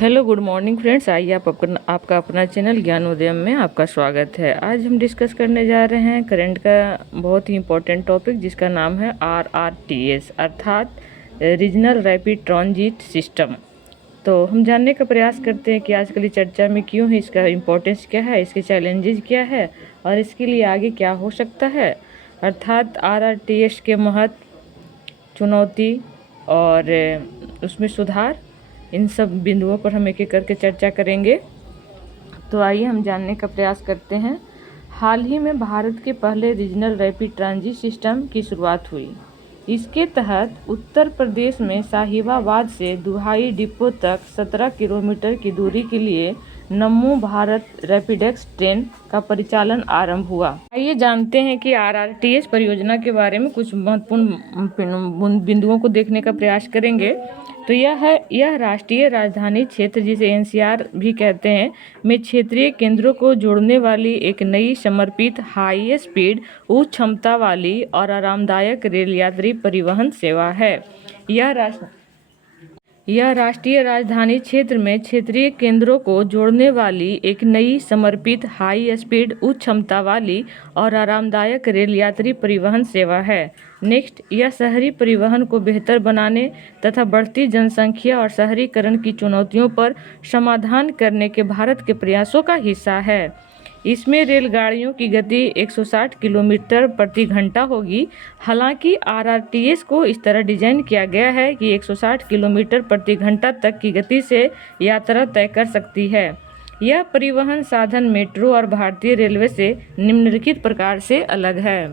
Hello good morning friends. आइए आपका अपना चैनल ज्ञानोदयम में आपका स्वागत है। आज हम डिस्कस करने जा रहे हैं करंट का बहुत ही इम्पोर्टेंट टॉपिक जिसका नाम है RRTS अर्थात रीजनल रैपिड ट्रांजिट सिस्टम। तो हम जानने का प्रयास करते हैं कि आजकल चर्चा में क्यों है, इसका इम्पोर्टेंस क्या है, इसके चैलेंजेस क्या है और इसके लिए आगे क्या हो सकता है। अर्थात RRTS के महत्व, चुनौती और उसमें सुधार, इन सब बिंदुओं पर हम एक एक करके चर्चा करेंगे। तो आइए हम जानने का प्रयास करते हैं। हाल ही में भारत के पहले रीजनल रैपिड ट्रांजिट सिस्टम की शुरुआत हुई। इसके तहत उत्तर प्रदेश में साहिबाबाद से दुहाई डिपो तक 17 किलोमीटर की दूरी के लिए नमो भारत रैपिडेक्स ट्रेन का परिचालन आरंभ हुआ। आइए जानते हैं कि RRTS परियोजना के बारे में कुछ महत्वपूर्ण बिंदुओं को देखने का प्रयास करेंगे। तो यह राष्ट्रीय राजधानी क्षेत्र, जिसे NCR भी कहते हैं, में क्षेत्रीय केंद्रों को जोड़ने वाली एक नई समर्पित हाई स्पीड, उच्च क्षमता वाली और आरामदायक रेल यात्री परिवहन सेवा है। यह राष्ट्रीय राजधानी क्षेत्र में क्षेत्रीय केंद्रों को जोड़ने वाली एक नई समर्पित हाई स्पीड, उच्च क्षमता वाली और आरामदायक रेल यात्री परिवहन सेवा है। नेक्स्ट, यह शहरी परिवहन को बेहतर बनाने तथा बढ़ती जनसंख्या और शहरीकरण की चुनौतियों पर समाधान करने के भारत के प्रयासों का हिस्सा है। इसमें रेलगाड़ियों की गति 160 किलोमीटर प्रति घंटा होगी। हालांकि RRTS को इस तरह डिजाइन किया गया है कि 160 किलोमीटर प्रति घंटा तक की गति से यात्रा तय कर सकती है। यह परिवहन साधन मेट्रो और भारतीय रेलवे से निम्नलिखित प्रकार से अलग है।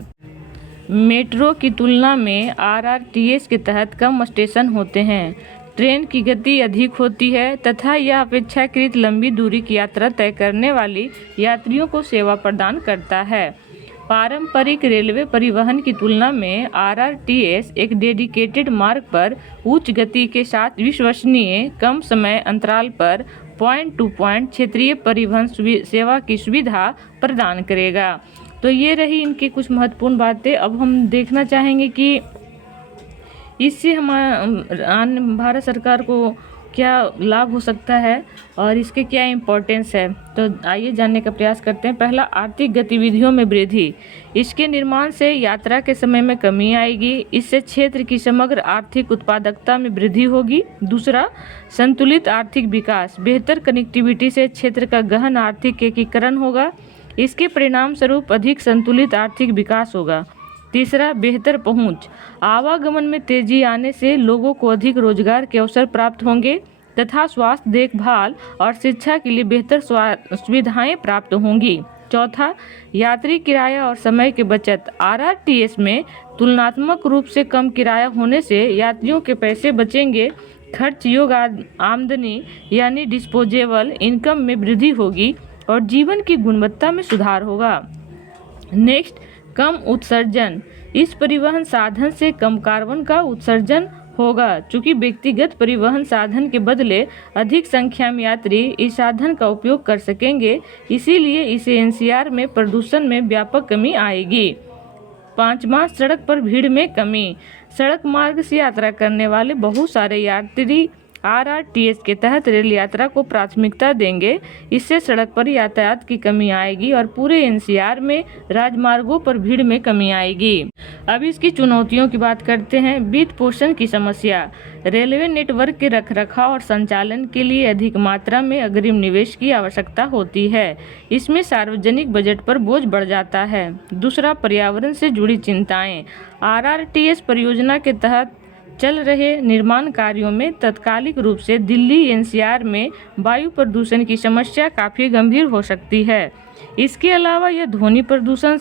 मेट्रो की तुलना में RRTS के तहत कम स्टेशन होते हैं, ट्रेन की गति अधिक होती है तथा यह अपेक्षाकृत लंबी दूरी की यात्रा तय करने वाली यात्रियों को सेवा प्रदान करता है। पारंपरिक रेलवे परिवहन की तुलना में RRTS एक डेडिकेटेड मार्ग पर उच्च गति के साथ विश्वसनीय, कम समय अंतराल पर पॉइंट टू पॉइंट क्षेत्रीय परिवहन सेवा की सुविधा प्रदान करेगा। तो ये रही इनकी कुछ महत्वपूर्ण बातें। अब हम देखना चाहेंगे कि इससे हमारे भारत सरकार को क्या लाभ हो सकता है और इसके क्या इम्पोर्टेंस है। तो आइए जानने का प्रयास करते हैं। पहला, आर्थिक गतिविधियों में वृद्धि। इसके निर्माण से यात्रा के समय में कमी आएगी। इससे क्षेत्र की समग्र आर्थिक उत्पादकता में वृद्धि होगी। दूसरा, संतुलित आर्थिक विकास। बेहतर कनेक्टिविटी से क्षेत्र का गहन आर्थिक एकीकरण होगा। इसके परिणाम स्वरूप अधिक संतुलित आर्थिक विकास होगा। तीसरा, बेहतर पहुंच। आवागमन में तेजी आने से लोगों को अधिक रोजगार के अवसर प्राप्त होंगे तथा स्वास्थ्य देखभाल और शिक्षा के लिए बेहतर सुविधाएं प्राप्त होंगी। चौथा, यात्री किराया और समय की बचत। RRTS में तुलनात्मक रूप से कम किराया होने से यात्रियों के पैसे बचेंगे। खर्च योग्य आमदनी यानी डिस्पोजेबल इनकम में वृद्धि होगी और जीवन की गुणवत्ता में सुधार होगा। नेक्स्ट, कम उत्सर्जन। इस परिवहन साधन से कम कार्बन का उत्सर्जन होगा। चूँकि व्यक्तिगत परिवहन साधन के बदले अधिक संख्या में यात्री इस साधन का उपयोग कर सकेंगे, इसीलिए इसे NCR में प्रदूषण में व्यापक कमी आएगी। पांचवा, सड़क पर भीड़ में कमी। सड़क मार्ग से यात्रा करने वाले बहुत सारे यात्री RRTS के तहत रेल यात्रा को प्राथमिकता देंगे। इससे सड़क पर यातायात की कमी आएगी और पूरे NCR में राजमार्गों पर भीड़ में कमी आएगी। अब इसकी चुनौतियों की बात करते हैं। वित्त पोषण की समस्या। रेलवे नेटवर्क के रखरखाव और संचालन के लिए अधिक मात्रा में अग्रिम निवेश की आवश्यकता होती है। इसमें सार्वजनिक बजट पर बोझ बढ़ जाता है। दूसरा, पर्यावरण से जुड़ी चिंताएं। RRTS परियोजना के तहत चल रहे निर्माण कार्यों में तात्कालिक रूप से दिल्ली NCR में वायु प्रदूषण की समस्या काफ़ी गंभीर हो सकती है। इसके अलावा यह ध्वनि प्रदूषण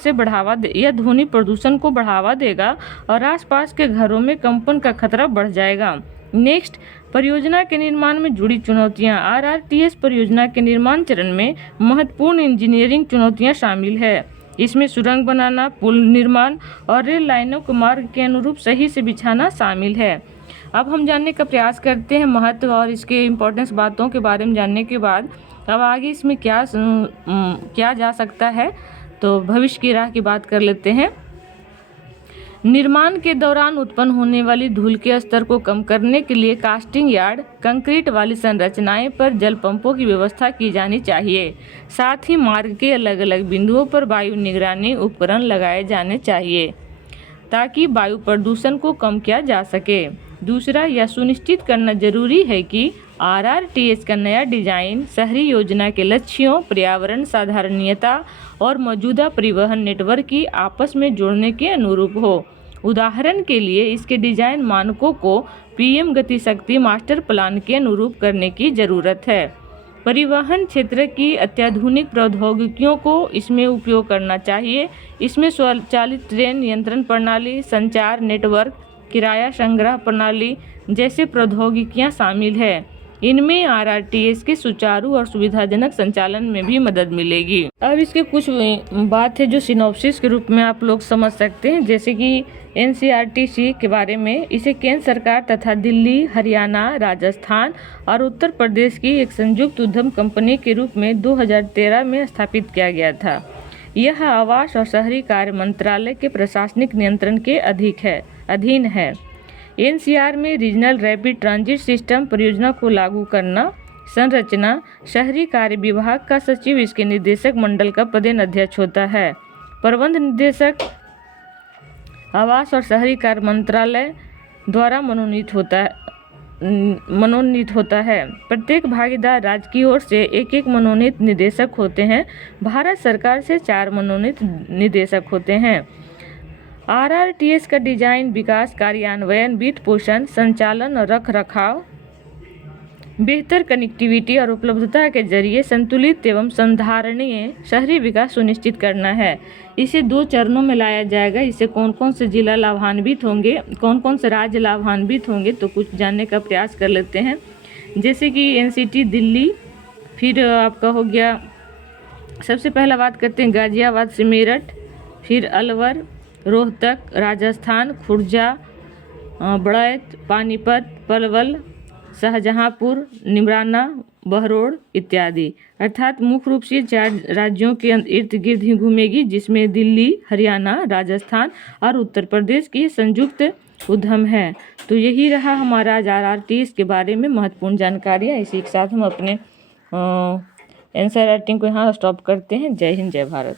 को बढ़ावा देगा और आसपास के घरों में कंपन का खतरा बढ़ जाएगा। नेक्स्ट, परियोजना के निर्माण में जुड़ी चुनौतियां। RRTS परियोजना के निर्माण चरण में महत्वपूर्ण इंजीनियरिंग चुनौतियां शामिल है। इसमें सुरंग बनाना, पुल निर्माण और रेल लाइनों को मार्ग के अनुरूप सही से बिछाना शामिल है। अब हम जानने का प्रयास करते हैं महत्व और इसके इम्पोर्टेंस बातों के बारे में जानने के बाद अब आगे इसमें क्या जा सकता है। तो भविष्य की राह की बात कर लेते हैं। निर्माण के दौरान उत्पन्न होने वाली धूल के स्तर को कम करने के लिए कास्टिंग यार्ड, कंक्रीट वाली संरचनाएं पर जल पंपों की व्यवस्था की जानी चाहिए। साथ ही मार्ग के अलग अलग बिंदुओं पर वायु निगरानी उपकरण लगाए जाने चाहिए ताकि वायु प्रदूषण को कम किया जा सके। दूसरा, यह सुनिश्चित करना जरूरी है कि RRTS का नया डिजाइन शहरी योजना के लक्ष्यों, पर्यावरण साधारणीयता और मौजूदा परिवहन नेटवर्क की आपस में जोड़ने के अनुरूप हो। उदाहरण के लिए, इसके डिजाइन मानकों को PM गति शक्ति मास्टर प्लान के अनुरूप करने की जरूरत है। परिवहन क्षेत्र की अत्याधुनिक प्रौद्योगिकियों को इसमें उपयोग करना चाहिए। इसमें स्वचालित ट्रेन नियंत्रण प्रणाली, संचार नेटवर्क, किराया संग्रह प्रणाली जैसे प्रौद्योगिकियां शामिल है। इनमें RRTS के सुचारू और सुविधाजनक संचालन में भी मदद मिलेगी। अब इसके कुछ बात है जो सिनॉप्सिस के रूप में आप लोग समझ सकते हैं, जैसे कि NCRTC के बारे में। इसे केंद्र सरकार तथा दिल्ली, हरियाणा, राजस्थान और उत्तर प्रदेश की एक संयुक्त उद्यम कंपनी के रूप में 2013 में स्थापित किया गया था। यह आवास और शहरी कार्य मंत्रालय के प्रशासनिक नियंत्रण के अधीन है। NCR में रीजनल रैपिड ट्रांजिट सिस्टम परियोजना को लागू करना। संरचना, शहरी कार्य विभाग का सचिव इसके निदेशक मंडल का पदेन अध्यक्ष होता है। प्रबंध निदेशक आवास और शहरी कार्य मंत्रालय द्वारा मनोनीत होता है। प्रत्येक भागीदार राज्य की ओर से एक मनोनीत निदेशक होते हैं। भारत सरकार से 4 मनोनीत निदेशक होते हैं। RRTS का डिजाइन, विकास, कार्यान्वयन, वित्त पोषण, संचालन और रख रखाव बेहतर कनेक्टिविटी और उपलब्धता के जरिए संतुलित एवं संधारणीय शहरी विकास सुनिश्चित करना है। इसे 2 चरणों में लाया जाएगा। इससे कौन कौन से जिला लाभान्वित होंगे, कौन कौन से राज्य लाभान्वित होंगे, तो कुछ जानने का प्रयास कर लेते हैं। जैसे कि NCT दिल्ली, फिर आपका हो गया, सबसे पहला बात करते हैं गाजियाबाद से मेरठ, फिर अलवर, रोहतक, राजस्थान, खुर्जा, बड़ैत, पानीपत, पलवल, शाहजहांपुर, निमराना, बहरोड़ इत्यादि। अर्थात मुख्य रूप से 4 राज्यों के इर्द गिर्द ही घूमेगी, जिसमें दिल्ली, हरियाणा, राजस्थान और उत्तर प्रदेश की संयुक्त उद्यम है। तो यही रहा हमारा RRTS के बारे में महत्वपूर्ण जानकारियाँ। इसी के साथ हम अपने आंसर राइटिंग को यहाँ स्टॉप करते हैं। जय हिंद, जय भारत।